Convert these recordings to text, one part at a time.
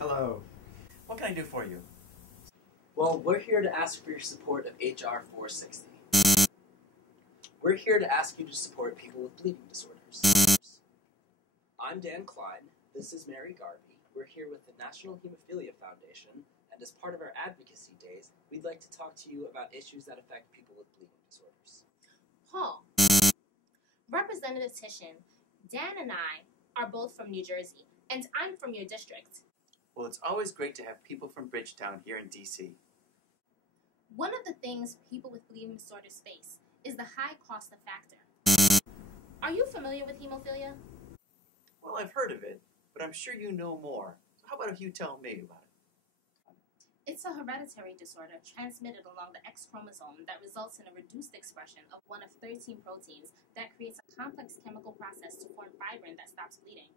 Hello. What can I do for you? Well, we're here to ask for your support of HR 460. We're here to ask you to support people with bleeding disorders. I'm Dan Klein. This is Mary Garvey. We're here with the National Hemophilia Foundation, and as part of our advocacy days, we'd like to talk to you about issues that affect people with bleeding disorders. Paul, Representative Titian, Dan and I are both from New Jersey, and I'm from your district. Well, it's always great to have people from Bridgetown here in D.C. One of the things people with bleeding disorders face is the high cost of factor. Are you familiar with hemophilia? Well, I've heard of it, but I'm sure you know more. So how about if you tell me about it? It's a hereditary disorder transmitted along the X chromosome that results in a reduced expression of one of 13 proteins that creates a complex chemical process to form fibrin that stops bleeding.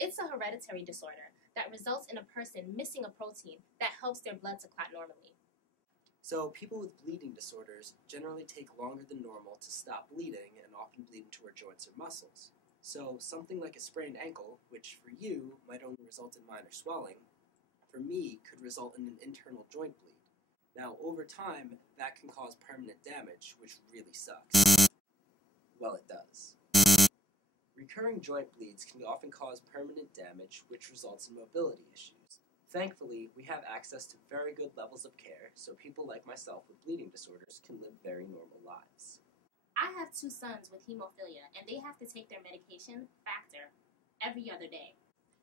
It's a hereditary disorder that results in a person missing a protein that helps their blood to clot normally. So, people with bleeding disorders generally take longer than normal to stop bleeding and often bleed into our joints or muscles. So, something like a sprained ankle, which for you might only result in minor swelling, for me could result in an internal joint bleed. Now, over time, that can cause permanent damage, which really sucks. Well, it does. Recurring joint bleeds can often cause permanent damage, which results in mobility issues. Thankfully, we have access to very good levels of care, so people like myself with bleeding disorders can live very normal lives. I have 2 sons with hemophilia, and they have to take their medication, Factor, every other day.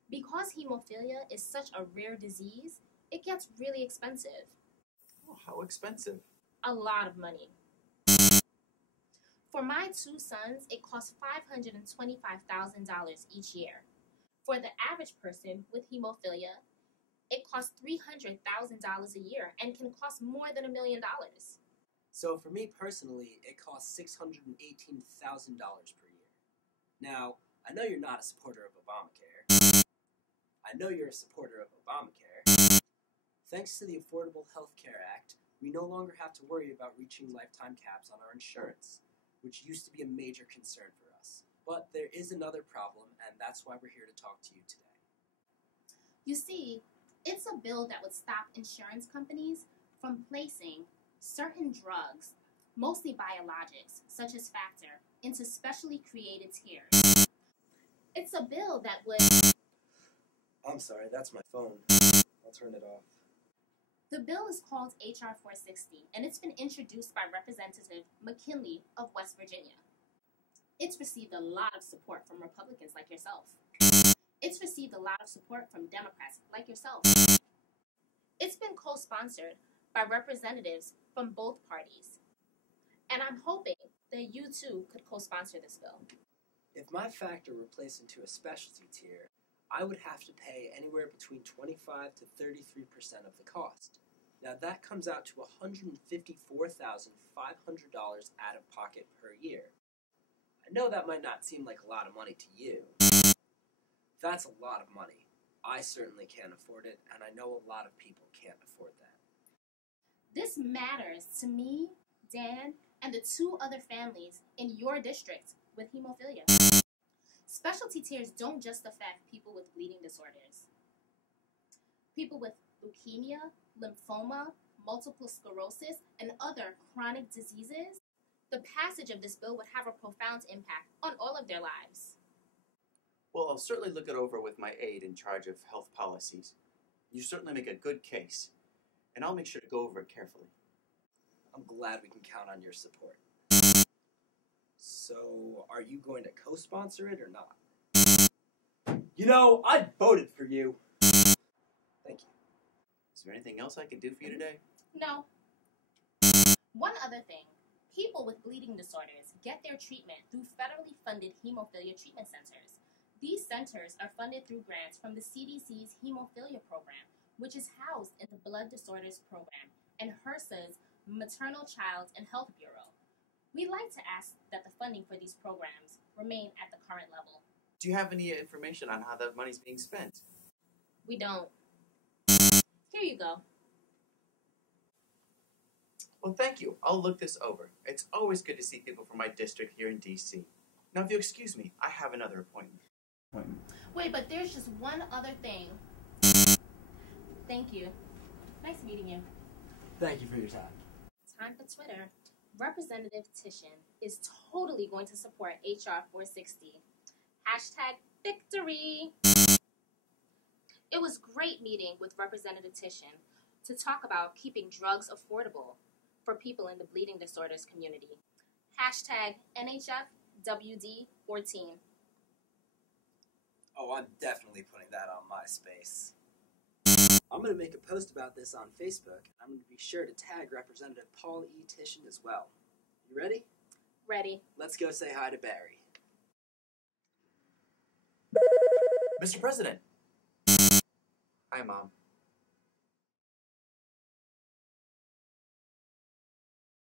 Because hemophilia is such a rare disease, it gets really expensive. Oh, how expensive? A lot of money. For my 2 sons, it costs $525,000 each year. For the average person with hemophilia, it costs $300,000 a year and can cost more than $1 million. So for me personally, it costs $618,000 per year. Now, I know you're not a supporter of Obamacare. I know you're a supporter of Obamacare. Thanks to the Affordable Health Care Act, we no longer have to worry about reaching lifetime caps on our insurance, which used to be a major concern for us. But there is another problem, and that's why we're here to talk to you today. You see, it's a bill that would stop insurance companies from placing certain drugs, mostly biologics, such as Factor, into specially created tiers. It's a bill that would... I'm sorry, that's my phone. I'll turn it off. The bill is called HR 460, and it's been introduced by Representative McKinley of West Virginia. It's received a lot of support from Republicans like yourself. It's received a lot of support from Democrats like yourself. It's been co-sponsored by representatives from both parties. And I'm hoping that you too could co-sponsor this bill. If my Factor were placed into a specialty tier, I would have to pay anywhere between 25 to 33% of the cost. Now that comes out to $154,500 out of pocket per year. I know that might not seem like a lot of money to you. That's a lot of money. I certainly can't afford it, and I know a lot of people can't afford that. This matters to me, Dan, and the 2 other families in your district with hemophilia. Specialty tiers don't just affect people with bleeding disorders. People with leukemia, lymphoma, multiple sclerosis, and other chronic diseases, the passage of this bill would have a profound impact on all of their lives. Well, I'll certainly look it over with my aide in charge of health policies. You certainly make a good case, and I'll make sure to go over it carefully. I'm glad we can count on your support. So, are you going to co-sponsor it or not? You know, I voted for you. Thank you. Is there anything else I can do for you today? No. One other thing. People with bleeding disorders get their treatment through federally funded hemophilia treatment centers. These centers are funded through grants from the CDC's Hemophilia Program, which is housed in the Blood Disorders Program, and HRSA's Maternal Child and Health Bureau. We'd like to ask that the funding for these programs remain at the current level. Do you have any information on how that money's being spent? We don't. Here you go. Well, thank you. I'll look this over. It's always good to see people from my district here in D.C. Now, if you'll excuse me, I have another appointment. Wait, but there's just one other thing. Thank you. Nice meeting you. Thank you for your time. Time for Twitter. Representative Titian is totally going to support HR 460. Hashtag victory. It was great meeting with Representative Titian to talk about keeping drugs affordable for people in the bleeding disorders community. Hashtag NHF WD14. Oh, I'm definitely putting that on MySpace. I'm going to make a post about this on Facebook. I'm going to be sure to tag Representative Paul E. Titian as well. You ready? Ready. Let's go say hi to Barry. Mr. President. Hi, Mom.